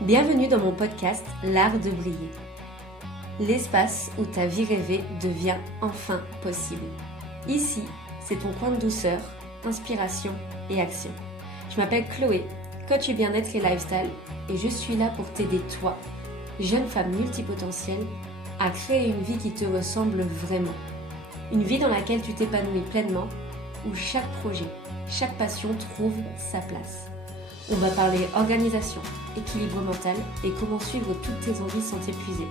Bienvenue dans mon podcast L'Art de Briller, l'espace où ta vie rêvée devient enfin possible. Ici, c'est ton coin de douceur, inspiration et action. Je m'appelle Chloé, coach bien-être et lifestyle, et je suis là pour t'aider toi, jeune femme multipotentielle, à créer une vie qui te ressemble vraiment. Une vie dans laquelle tu t'épanouis pleinement, où chaque projet, chaque passion trouve sa place. On va parler organisation, équilibre mental et comment suivre toutes tes envies sans t'épuiser.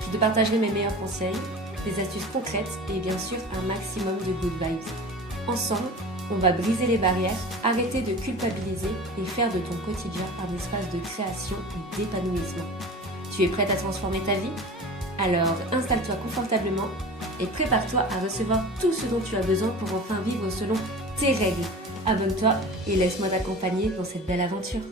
Je te partagerai mes meilleurs conseils, des astuces concrètes et bien sûr un maximum de good vibes. Ensemble, on va briser les barrières, arrêter de culpabiliser et faire de ton quotidien un espace de création et d'épanouissement. Tu es prête à transformer ta vie ? Alors installe-toi confortablement et prépare-toi à recevoir tout ce dont tu as besoin pour enfin vivre selon tes règles. Abonne-toi et laisse-moi t'accompagner dans cette belle aventure.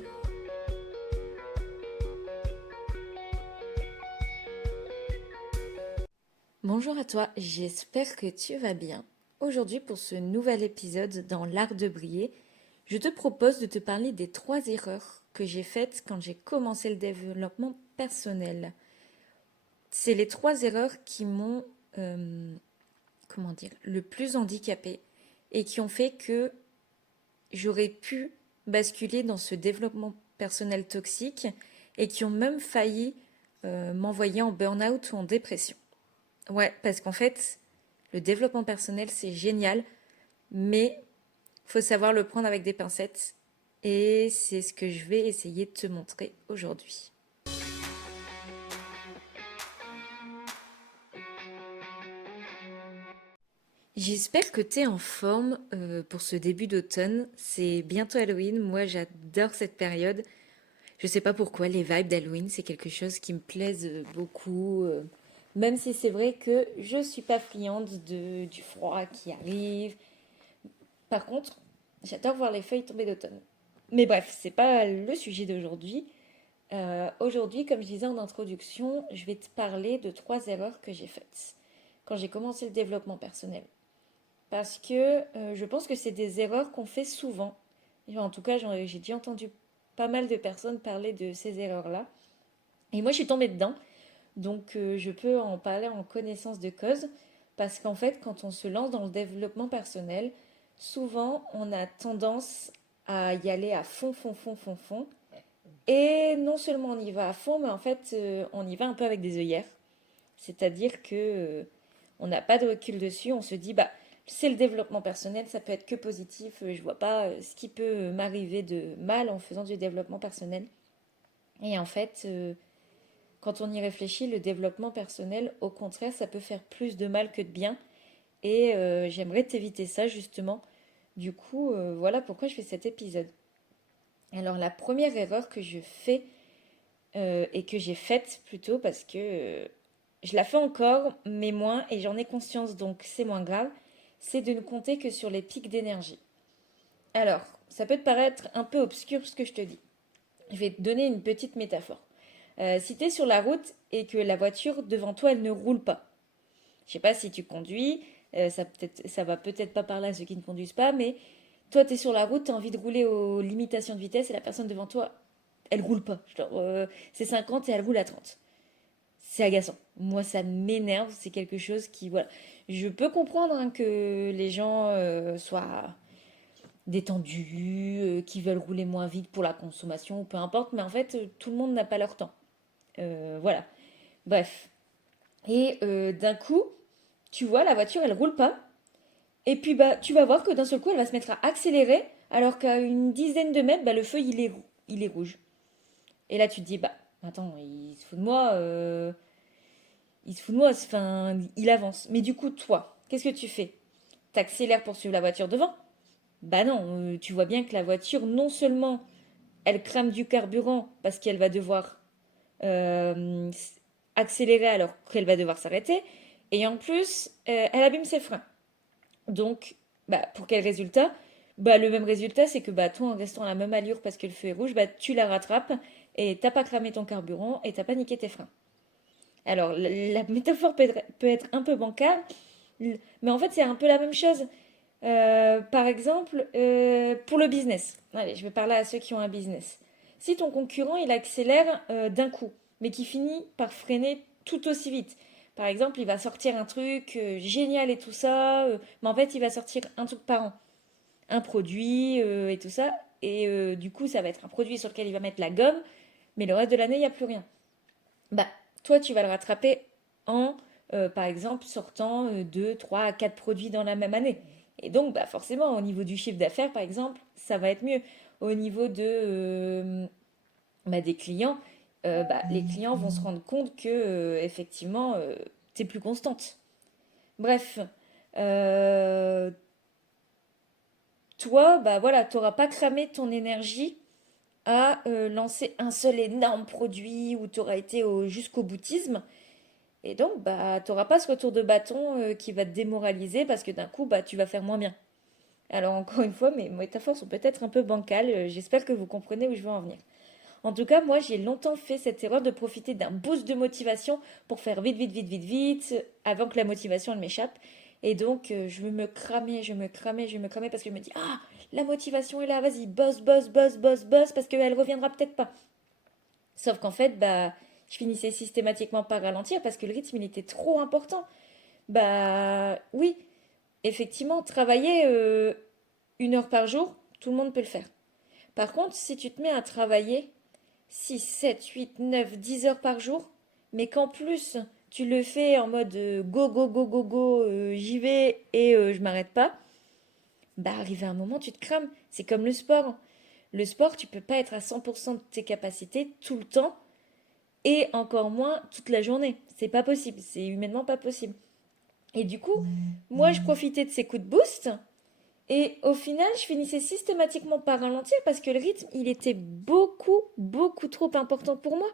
Bonjour à toi, j'espère que tu vas bien. Aujourd'hui, pour ce nouvel épisode dans l'art de briller, je te propose de te parler des 3 erreurs que j'ai faites quand j'ai commencé le développement personnel. C'est les 3 erreurs qui m'ont, le plus handicapée et qui ont fait que j'aurais pu basculer dans ce développement personnel toxique et qui ont même failli m'envoyer en burn-out ou en dépression. Ouais, parce qu'en fait, le développement personnel, c'est génial, mais faut savoir le prendre avec des pincettes. Et c'est ce que je vais essayer de te montrer aujourd'hui. J'espère que tu es en forme pour ce début d'automne. C'est bientôt Halloween. Moi, j'adore cette période. Je sais pas pourquoi, les vibes d'Halloween, c'est quelque chose qui me plaise beaucoup. Même si c'est vrai que je suis pas friande du froid qui arrive. Par contre, j'adore voir les feuilles tomber d'automne. Mais bref, c'est pas le sujet d'aujourd'hui. Aujourd'hui, comme je disais en introduction, je vais te parler de 3 erreurs que j'ai faites quand j'ai commencé le développement personnel. Parce que je pense que c'est des erreurs qu'on fait souvent. En tout cas, j'ai déjà entendu pas mal de personnes parler de ces erreurs-là. Et moi, je suis tombée dedans. Donc, je peux en parler en connaissance de cause. Parce qu'en fait, quand on se lance dans le développement personnel, souvent, on a tendance à y aller à fond, fond, fond, fond, fond. Et non seulement on y va à fond, mais en fait, on y va un peu avec des œillères. C'est-à-dire que on n'a pas de recul dessus. On se dit, bah, c'est le développement personnel, ça peut être que positif. Je vois pas ce qui peut m'arriver de mal en faisant du développement personnel. Et en fait, quand on y réfléchit, le développement personnel, au contraire, ça peut faire plus de mal que de bien. Et j'aimerais t'éviter ça justement. Du coup, voilà pourquoi je fais cet épisode. Alors la première erreur que je fais et que j'ai faite plutôt parce que je la fais encore, mais moins, et j'en ai conscience, donc c'est moins grave, c'est de ne compter que sur les pics d'énergie. Alors, ça peut te paraître un peu obscur ce que je te dis. Je vais te donner une petite métaphore. Si tu es sur la route et que la voiture devant toi, elle ne roule pas. Je sais pas si tu conduis, ça va peut-être pas parler à ceux qui ne conduisent pas, mais toi, tu es sur la route, tu as envie de rouler aux limitations de vitesse et la personne devant toi, elle roule pas. Genre, c'est 50 et elle roule à 30. C'est agaçant. Moi, ça m'énerve. C'est quelque chose qui, voilà. Je peux comprendre hein, que les gens soient détendus, qui veulent rouler moins vite pour la consommation, ou peu importe, mais en fait, tout le monde n'a pas leur temps. Voilà. Bref. Et d'un coup, tu vois, la voiture, elle roule pas. Et puis, bah, tu vas voir que d'un seul coup, elle va se mettre à accélérer, alors qu'à une dizaine de mètres, bah, le feu, il est rouge. Et là, tu te dis, bah, attends, il se fout de moi. Il se fout de moi, enfin, il avance. Mais du coup, toi, qu'est-ce que tu fais? T'accélères pour suivre la voiture devant? Bah non, tu vois bien que la voiture, non seulement elle crame du carburant parce qu'elle va devoir euh, accélérer alors qu'elle va devoir s'arrêter, et en plus, elle abîme ses freins. Donc, bah, pour quel résultat? Bah, le même résultat, c'est que bah, toi, en restant à la même allure parce que le feu est rouge, bah, tu la rattrapes et t'as pas cramé ton carburant et t'as pas niqué tes freins. Alors, la métaphore peut être un peu bancale, mais en fait, c'est un peu la même chose. Par exemple, pour le business. Allez, je vais parler à ceux qui ont un business. Si ton concurrent, il accélère d'un coup, mais qui finit par freiner tout aussi vite. Par exemple, il va sortir un truc génial et tout ça, mais en fait, il va sortir un truc par an, un produit et tout ça. Et du coup, ça va être un produit sur lequel il va mettre la gomme, mais le reste de l'année, il n'y a plus rien. Bah, toi, tu vas le rattraper en, par exemple, sortant 2, 3, 4 produits dans la même année. Et donc, bah, forcément, au niveau du chiffre d'affaires, par exemple, ça va être mieux. Au niveau des clients, les clients vont se rendre compte que, effectivement, tu es plus constante. Bref, euh, toi, bah voilà, tu n'auras pas cramé ton énergie à lancer un seul énorme produit où tu auras été jusqu'au boutisme. Et donc, bah, tu n'auras pas ce retour de bâton qui va te démoraliser parce que d'un coup, bah, tu vas faire moins bien. Alors, encore une fois, mes métaphores sont peut-être un peu bancales. J'espère que vous comprenez où je veux en venir. En tout cas, moi, j'ai longtemps fait cette erreur de profiter d'un boost de motivation pour faire vite, vite, vite, vite, vite, avant que la motivation elle m'échappe. Et donc, je me cramais, je me cramais, je me cramais parce que je me dis, ah, la motivation est là, vas-y, bosse, bosse, bosse, bosse, bosse, parce qu'elle reviendra peut-être pas. Sauf qu'en fait, bah, je finissais systématiquement par ralentir parce que le rythme, il était trop important. Bah, oui, effectivement, travailler 1 heure par jour, tout le monde peut le faire. Par contre, si tu te mets à travailler 6, 7, 8, 9, 10 heures par jour, mais qu'en plus tu le fais en mode go, go, go, go, go, j'y vais et je m'arrête pas, bah arrivé à un moment, tu te crames. C'est comme le sport. Le sport, tu peux pas être à 100% de tes capacités tout le temps et encore moins toute la journée. C'est pas possible, c'est humainement pas possible. Et du coup, moi, je profitais de ces coups de boost et au final, je finissais systématiquement par ralentir parce que le rythme, il était beaucoup, beaucoup trop important pour moi.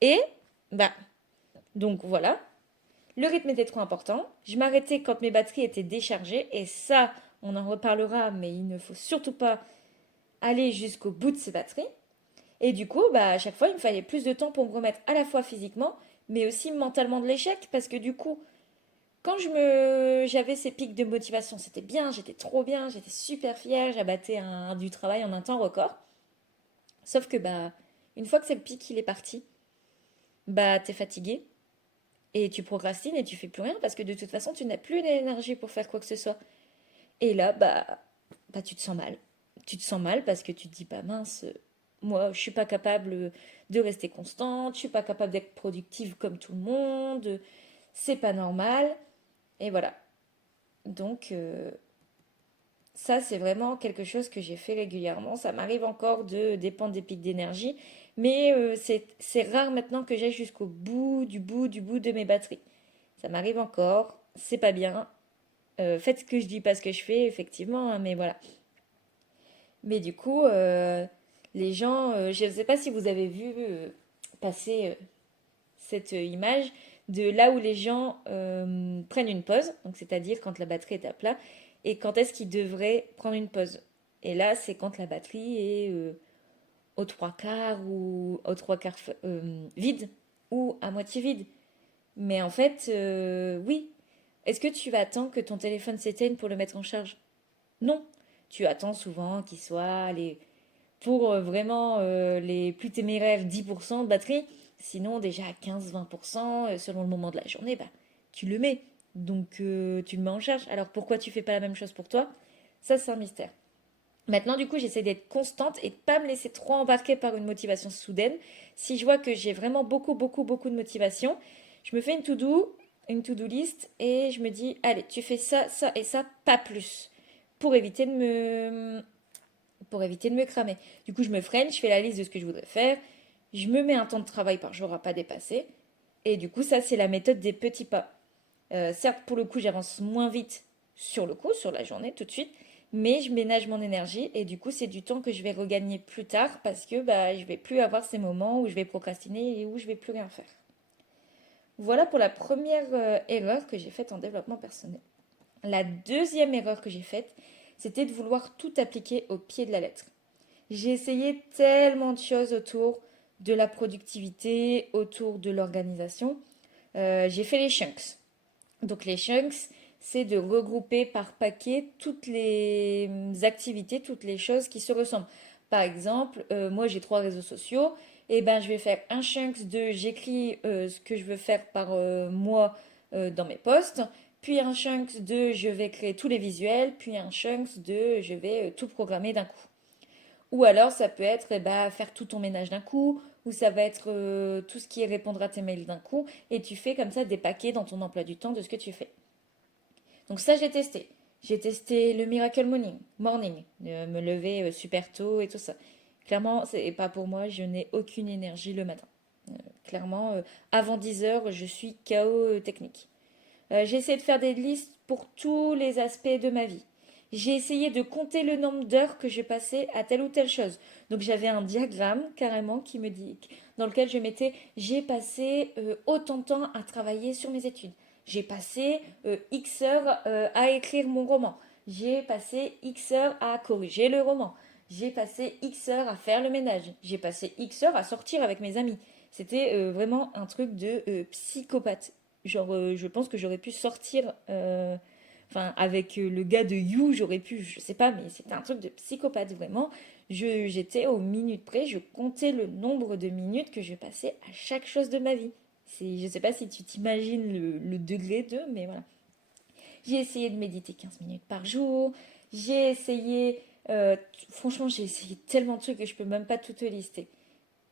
Et, bah, donc voilà, le rythme était trop important. Je m'arrêtais quand mes batteries étaient déchargées. Et ça, on en reparlera, mais il ne faut surtout pas aller jusqu'au bout de ces batteries. Et du coup, bah, à chaque fois, il me fallait plus de temps pour me remettre à la fois physiquement, mais aussi mentalement de l'échec. Parce que du coup, quand j'avais ces pics de motivation, c'était bien, j'étais trop bien, j'étais super fière, j'abattais du travail en un temps record. Sauf que, bah, une fois que c'est le pic, il est parti, bah, t'es fatigué, et tu procrastines et tu fais plus rien parce que de toute façon, tu n'as plus l'énergie pour faire quoi que ce soit. Et là, bah tu te sens mal. Tu te sens mal parce que tu te dis, bah mince, moi, je suis pas capable de rester constante, je suis pas capable d'être productive comme tout le monde, c'est pas normal. Et voilà. Donc, ça, c'est vraiment quelque chose que j'ai fait régulièrement. Ça m'arrive encore de dépendre des pics d'énergie, mais c'est rare maintenant que j'aille jusqu'au bout, du bout, du bout de mes batteries. Ça m'arrive encore, c'est pas bien. Faites ce que je dis, pas ce que je fais, effectivement, hein, mais voilà. Mais du coup, les gens, je ne sais pas si vous avez vu passer cette image de là où les gens prennent une pause, donc c'est-à-dire quand la batterie est à plat, et quand est-ce qu'ils devraient prendre une pause. Et là, c'est quand la batterie est aux trois quarts ou aux trois quarts vide ou à moitié vide. Mais en fait, oui. Est-ce que tu attends que ton téléphone s'éteigne pour le mettre en charge? Non. Tu attends souvent qu'il soit pour vraiment les plus téméraires 10% de batterie. Sinon, déjà à 15-20%, selon le moment de la journée, bah, tu le mets. Donc, tu le mets en charge. Alors, pourquoi tu fais pas la même chose pour toi? Ça, c'est un mystère. Maintenant, du coup, j'essaie d'être constante et de pas me laisser trop embarquer par une motivation soudaine. Si je vois que j'ai vraiment beaucoup, beaucoup, beaucoup de motivation, je me fais une to-do list et je me dis, allez, tu fais ça, ça et ça, pas plus, pour éviter de me cramer. Du coup, je me freine, je fais la liste de ce que je voudrais faire, je me mets un temps de travail par jour à pas dépasser, et du coup, ça, c'est la méthode des petits pas. Certes, pour le coup, j'avance moins vite sur le coup, sur la journée, tout de suite, mais je ménage mon énergie et du coup, c'est du temps que je vais regagner plus tard parce que bah, je vais plus avoir ces moments où je vais procrastiner et où je vais plus rien faire. Voilà pour la première erreur que j'ai faite en développement personnel. La deuxième erreur que j'ai faite, c'était de vouloir tout appliquer au pied de la lettre. J'ai essayé tellement de choses autour de la productivité, autour de l'organisation. J'ai fait les chunks. Donc les chunks, c'est de regrouper par paquet toutes les activités, toutes les choses qui se ressemblent. Par exemple, moi j'ai 3 réseaux sociaux, et ben je vais faire un chunk de j'écris ce que je veux faire par mois dans mes posts, puis un chunk de je vais créer tous les visuels, puis un chunk de je vais tout programmer d'un coup. Ou alors ça peut être faire tout ton ménage d'un coup, ou ça va être tout ce qui est répondre à tes mails d'un coup, et tu fais comme ça des paquets dans ton emploi du temps de ce que tu fais. Donc ça, j'ai testé. J'ai testé le Miracle Morning, me lever super tôt et tout ça. Clairement, c'est pas pour moi, je n'ai aucune énergie le matin. Clairement, avant 10 heures, je suis KO technique. J'ai essayé de faire des listes pour tous les aspects de ma vie. J'ai essayé de compter le nombre d'heures que j'ai passé à telle ou telle chose. Donc j'avais un diagramme carrément qui me dit, dans lequel je mettais j'ai passé autant de temps à travailler sur mes études. J'ai passé X heures à écrire mon roman. J'ai passé X heures à corriger le roman. J'ai passé X heures à faire le ménage. J'ai passé X heures à sortir avec mes amis. C'était vraiment un truc de psychopathe. Genre, je pense que j'aurais pu sortir, avec le gars de You, j'aurais pu, je sais pas, mais c'était un truc de psychopathe, vraiment. J'étais aux minutes près, je comptais le nombre de minutes que je passais à chaque chose de ma vie. Je sais pas si tu t'imagines le degré de, mais voilà. J'ai essayé de méditer 15 minutes par jour. J'ai essayé, franchement, j'ai essayé tellement de trucs que je peux même pas tout te lister.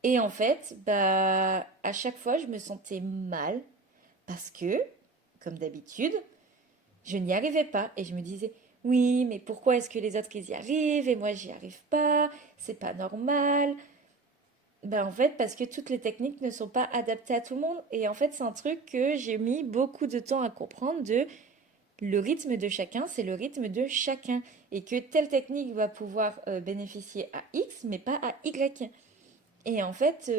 Et en fait, à chaque fois, je me sentais mal parce que, comme d'habitude, je n'y arrivais pas. Et je me disais, oui, mais pourquoi est-ce que les autres ils y arrivent et moi j'y arrive pas? C'est pas normal. En fait, parce que toutes les techniques ne sont pas adaptées à tout le monde. Et en fait, c'est un truc que j'ai mis beaucoup de temps à comprendre de le rythme de chacun, c'est le rythme de chacun. Et que telle technique va pouvoir bénéficier à X, mais pas à Y. Et en fait,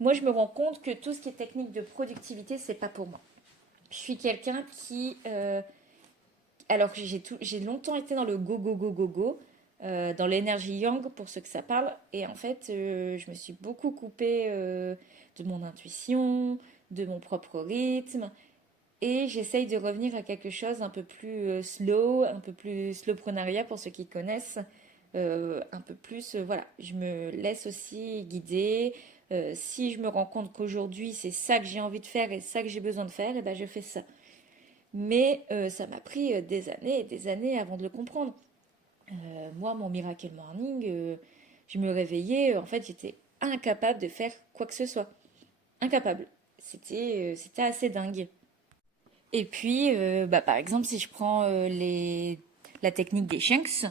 moi, je me rends compte que tout ce qui est technique de productivité, c'est pas pour moi. Je suis quelqu'un qui, alors que j'ai longtemps été dans le go go go go go, dans l'énergie yang pour ceux que ça parle, et en fait, je me suis beaucoup coupée de mon intuition, de mon propre rythme, et j'essaye de revenir à quelque chose un peu plus slow, un peu plus slowpreneuriat pour ceux qui connaissent, un peu plus, voilà, je me laisse aussi guider. Si je me rends compte qu'aujourd'hui c'est ça que j'ai envie de faire et ça que j'ai besoin de faire, et ben je fais ça. Mais ça m'a pris des années et des années avant de le comprendre. Moi, mon Miracle Morning, je me réveillais, en fait, j'étais incapable de faire quoi que ce soit. Incapable. C'était assez dingue. Et puis, par exemple, si je prends la technique des Shanks,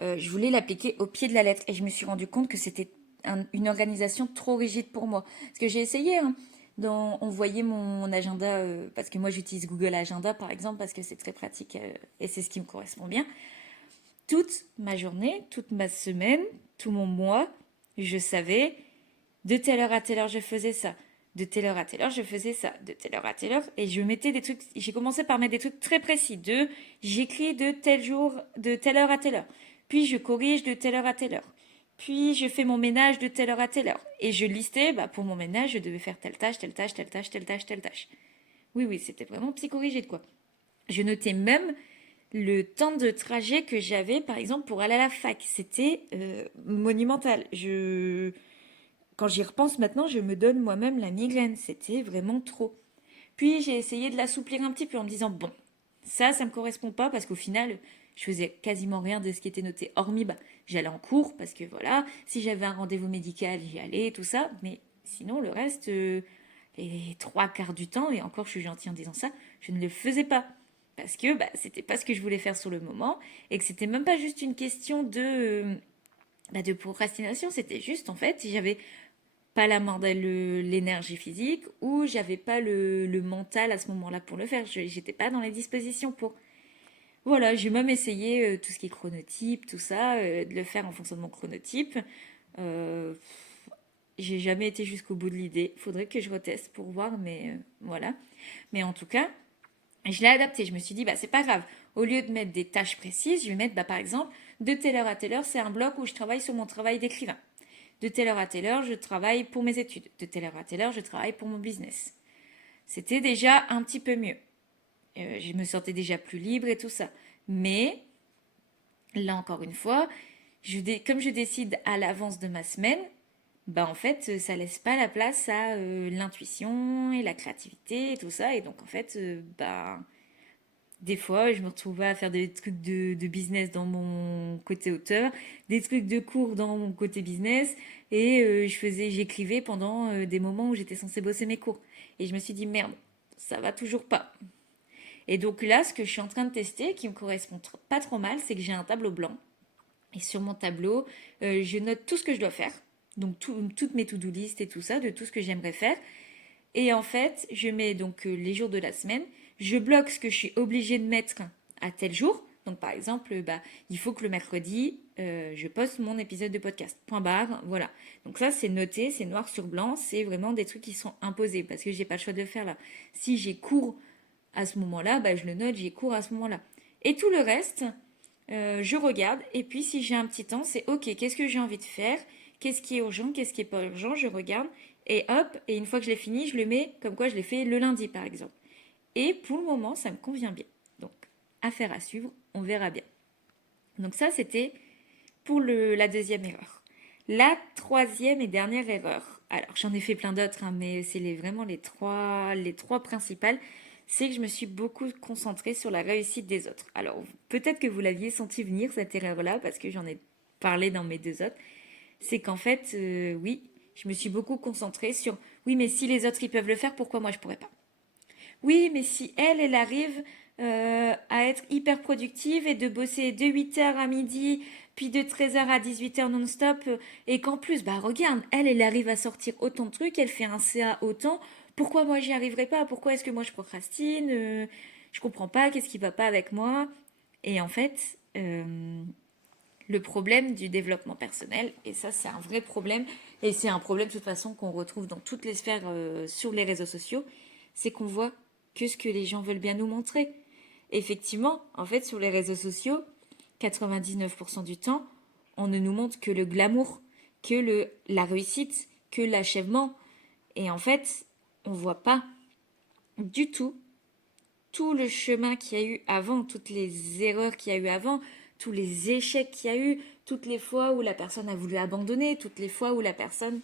je voulais l'appliquer au pied de la lettre. Et je me suis rendu compte que c'était une organisation trop rigide pour moi. Parce que j'ai essayé, hein, on voyait mon agenda, parce que moi j'utilise Google Agenda par exemple, parce que c'est très pratique et c'est ce qui me correspond bien. Toute ma journée, toute ma semaine, tout mon mois, je savais de telle heure à telle heure je faisais ça. De telle heure à telle heure, je faisais ça. De telle heure à telle heure. Et je mettais des trucs. J'ai commencé par mettre des trucs très précis. J'écris de tel jour, de telle heure à telle heure. Puis je corrige de telle heure à telle heure. Puis je fais mon ménage de telle heure à telle heure. Et je listais, pour mon ménage, je devais faire telle tâche, telle tâche, telle tâche, telle tâche, telle tâche. Oui, oui, c'était vraiment psychorigide, quoi. Je notais même le temps de trajet que j'avais, par exemple, pour aller à la fac. C'était monumental. Quand j'y repense maintenant, je me donne moi-même la migraine. C'était vraiment trop. Puis j'ai essayé de l'assouplir un petit peu en me disant, bon, ça me correspond pas parce qu'au final, je faisais quasiment rien de ce qui était noté. Hormis, j'allais en cours parce que voilà, si j'avais un rendez-vous médical, j'y allais, tout ça. Mais sinon, le reste, les 3 quarts du temps, et encore je suis gentille en disant ça, je ne le faisais pas. Parce que c'était pas ce que je voulais faire sur le moment et que c'était même pas juste une question de procrastination, c'était juste en fait, j'avais pas l'énergie physique ou j'avais pas le mental à ce moment-là pour le faire. J'étais pas dans les dispositions pour. Voilà, j'ai même essayé tout ce qui est chronotype, tout ça, de le faire en fonction de mon chronotype. Euh, j'ai jamais été jusqu'au bout de l'idée. Faudrait que je reteste pour voir, mais voilà. Mais en tout cas, je l'ai adapté. Je me suis dit, c'est pas grave. Au lieu de mettre des tâches précises, je vais mettre, par exemple, de telle heure à telle heure, c'est un bloc où je travaille sur mon travail d'écrivain. De telle heure à telle heure, je travaille pour mes études. De telle heure à telle heure, je travaille pour mon business. C'était déjà un petit peu mieux. Je me sentais déjà plus libre et tout ça. Mais, là encore une fois, comme je décide à l'avance de ma semaine, bah en fait, ça laisse pas la place à l'intuition et la créativité et tout ça. Et donc, en fait, bah, des fois, je me retrouvais à faire des trucs de business dans mon côté auteur, des trucs de cours dans mon côté business, et j'écrivais pendant des moments où j'étais censée bosser mes cours. Et je me suis dit, merde, ça va toujours pas. Et donc là, ce que je suis en train de tester, qui me correspond pas trop mal, c'est que j'ai un tableau blanc. Et sur mon tableau, je note tout ce que je dois faire. Donc toutes mes to-do list et tout ça, de tout ce que j'aimerais faire. Et en fait, je mets donc les jours de la semaine. Je bloque ce que je suis obligée de mettre à tel jour. Donc par exemple, bah, il faut que le mercredi, je poste mon épisode de podcast. Point barre, voilà. Donc ça, c'est noté, c'est noir sur blanc. C'est vraiment des trucs qui sont imposés parce que j'ai pas le choix de le faire là. Si j'ai cours à ce moment-là, bah, je le note, j'ai cours à ce moment-là. Et tout le reste, je regarde. Et puis si j'ai un petit temps, c'est ok, qu'est-ce que j'ai envie de faire? Qu'est-ce qui est urgent? Qu'est-ce qui est pas urgent? Je regarde. Et hop, et une fois que je l'ai fini, je le mets comme quoi je l'ai fait le lundi par exemple. Et pour le moment, ça me convient bien. Donc, affaire à suivre, on verra bien. Donc ça, c'était pour la deuxième erreur. La troisième et dernière erreur, alors j'en ai fait plein d'autres, hein, mais c'est vraiment les trois principales, c'est que je me suis beaucoup concentrée sur la réussite des autres. Alors, peut-être que vous l'aviez senti venir, cette erreur-là, parce que j'en ai parlé dans mes deux autres. C'est qu'en fait, oui, je me suis beaucoup concentrée sur, oui, mais si les autres, ils peuvent le faire, pourquoi moi, je pourrais pas? Oui, mais si elle arrive à être hyper productive et de bosser de 8h à midi, puis de 13h à 18h non-stop, et qu'en plus, bah regarde, elle arrive à sortir autant de trucs, elle fait un CA autant, pourquoi moi j'y arriverai pas? Pourquoi est-ce que moi je procrastine? Je comprends pas, qu'est-ce qui va pas avec moi? Et en fait, le problème du développement personnel, et ça c'est un vrai problème, et c'est un problème de toute façon qu'on retrouve dans toutes les sphères sur les réseaux sociaux, c'est qu'on voit que ce que les gens veulent bien nous montrer. Effectivement, en fait, sur les réseaux sociaux, 99% du temps, on ne nous montre que le glamour, que la réussite, que l'achèvement. Et en fait, on voit pas du tout le chemin qu'il y a eu avant, toutes les erreurs qu'il y a eu avant, tous les échecs qu'il y a eu, toutes les fois où la personne a voulu abandonner, toutes les fois où la personne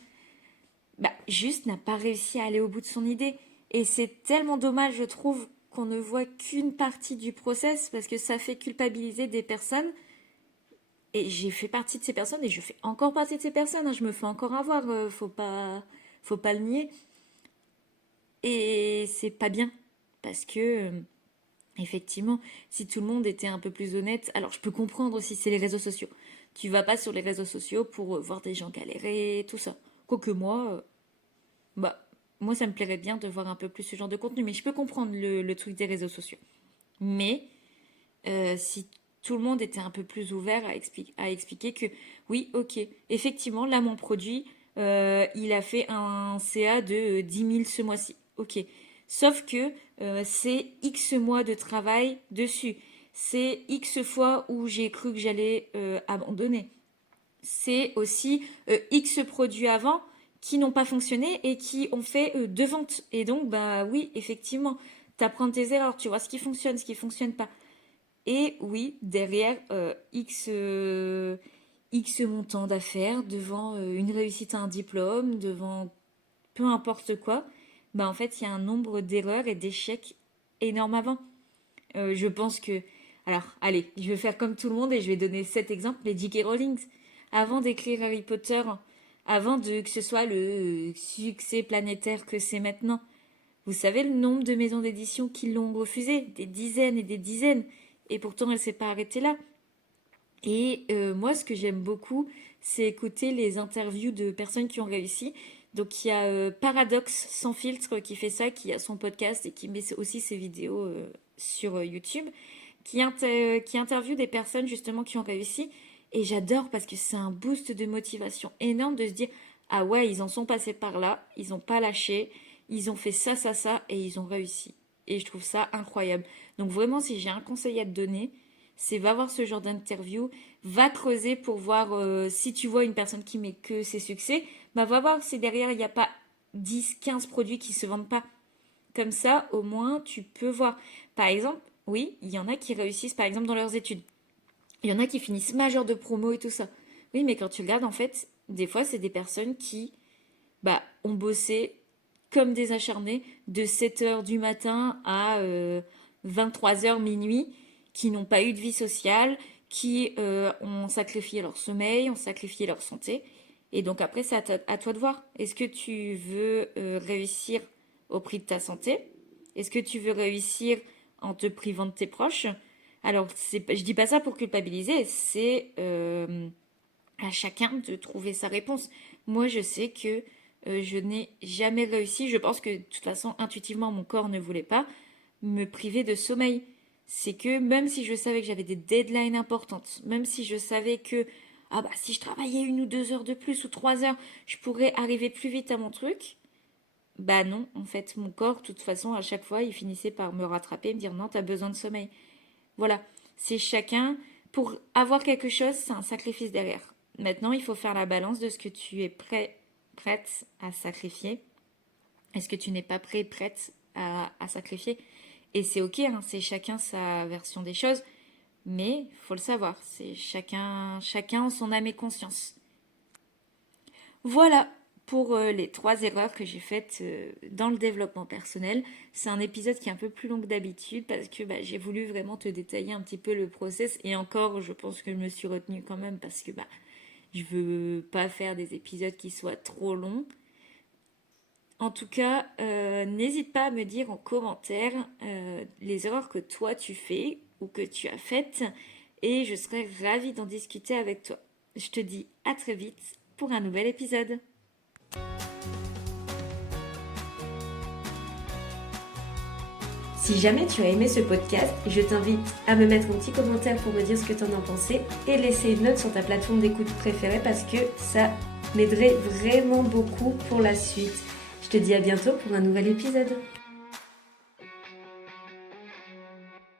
juste n'a pas réussi à aller au bout de son idée. Et c'est tellement dommage, je trouve, qu'on ne voit qu'une partie du process parce que ça fait culpabiliser des personnes. Et j'ai fait partie de ces personnes et je fais encore partie de ces personnes. Hein, je me fais encore avoir, faut pas le nier. Et c'est pas bien parce que effectivement, si tout le monde était un peu plus honnête, alors je peux comprendre si c'est les réseaux sociaux. Tu vas pas sur les réseaux sociaux pour voir des gens galérer, tout ça. Quoique bah, moi ça me plairait bien de voir un peu plus ce genre de contenu, mais je peux comprendre le truc des réseaux sociaux. Mais si tout le monde était un peu plus ouvert à expliquer que oui, ok, effectivement, là mon produit, il a fait un CA de 10 000 ce mois-ci. Ok. Sauf que c'est X mois de travail dessus. C'est X fois où j'ai cru que j'allais abandonner. C'est aussi X produits avant qui n'ont pas fonctionné et qui ont fait deux ventes. Et donc, bah oui, effectivement, tu apprends tes erreurs, tu vois ce qui fonctionne, ce qui fonctionne pas. Et oui, derrière X montant d'affaires, devant une réussite à un diplôme, devant peu importe quoi, bah en fait, il y a un nombre d'erreurs et d'échecs énorme avant. Je pense que... Alors, allez, je vais faire comme tout le monde et je vais donner cet exemple, mais J.K. Rowling, avant d'écrire Harry Potter, avant que ce soit le succès planétaire que c'est maintenant, vous savez le nombre de maisons d'édition qui l'ont refusé? Des dizaines et des dizaines. Et pourtant, elle s'est pas arrêtée là. Et moi, ce que j'aime beaucoup, c'est écouter les interviews de personnes qui ont réussi. Donc, il y a Paradoxe sans filtre qui fait ça, qui a son podcast et qui met aussi ses vidéos sur YouTube, qui interviewe des personnes justement qui ont réussi. Et j'adore parce que c'est un boost de motivation énorme de se dire, ah ouais, ils en sont passés par là, ils n'ont pas lâché, ils ont fait ça, ça, ça, et ils ont réussi. Et je trouve ça incroyable. Donc vraiment, si j'ai un conseil à te donner, c'est va voir ce genre d'interview, va creuser pour voir si tu vois une personne qui met que ses succès, bah va voir si derrière il n'y a pas 10, 15 produits qui se vendent pas. Comme ça, au moins, tu peux voir. Par exemple, oui, il y en a qui réussissent par exemple dans leurs études. Il y en a qui finissent major de promo et tout ça. Oui, mais quand tu regardes, en fait, des fois, c'est des personnes qui ont bossé comme des acharnés de 7 heures du matin à 23 heures minuit, qui n'ont pas eu de vie sociale, qui ont sacrifié leur sommeil, ont sacrifié leur santé. Et donc après, c'est à toi de voir. Est-ce que tu veux réussir au prix de ta santé? Est-ce que tu veux réussir en te privant de tes proches? Alors, je dis pas ça pour culpabiliser, c'est à chacun de trouver sa réponse. Moi, je sais que je n'ai jamais réussi. Je pense que de toute façon, intuitivement, mon corps ne voulait pas me priver de sommeil. C'est que même si je savais que j'avais des deadlines importantes, même si je savais que si je travaillais 1 ou 2 heures de plus ou 3 heures, je pourrais arriver plus vite à mon truc. Bah non, en fait, mon corps, de toute façon, à chaque fois, il finissait par me rattraper et me dire non, t'as besoin de sommeil. Voilà, c'est chacun. Pour avoir quelque chose, c'est un sacrifice derrière. Maintenant, il faut faire la balance de ce que tu es prête à sacrifier. Est-ce que tu n'es pas prête à sacrifier? Et c'est ok, hein, c'est chacun sa version des choses, mais il faut le savoir, c'est chacun en son âme et conscience. Voilà pour les 3 erreurs que j'ai faites dans le développement personnel. C'est un épisode qui est un peu plus long que d'habitude parce que j'ai voulu vraiment te détailler un petit peu le process. Et encore, je pense que je me suis retenue quand même parce que je veux pas faire des épisodes qui soient trop longs. En tout cas, n'hésite pas à me dire en commentaire les erreurs que toi tu fais ou que tu as faites et je serai ravie d'en discuter avec toi. Je te dis à très vite pour un nouvel épisode. Si jamais tu as aimé ce podcast, je t'invite à me mettre un petit commentaire pour me dire ce que tu en as pensé et laisser une note sur ta plateforme d'écoute préférée parce que ça m'aiderait vraiment beaucoup pour la suite. Je te dis à bientôt pour un nouvel épisode.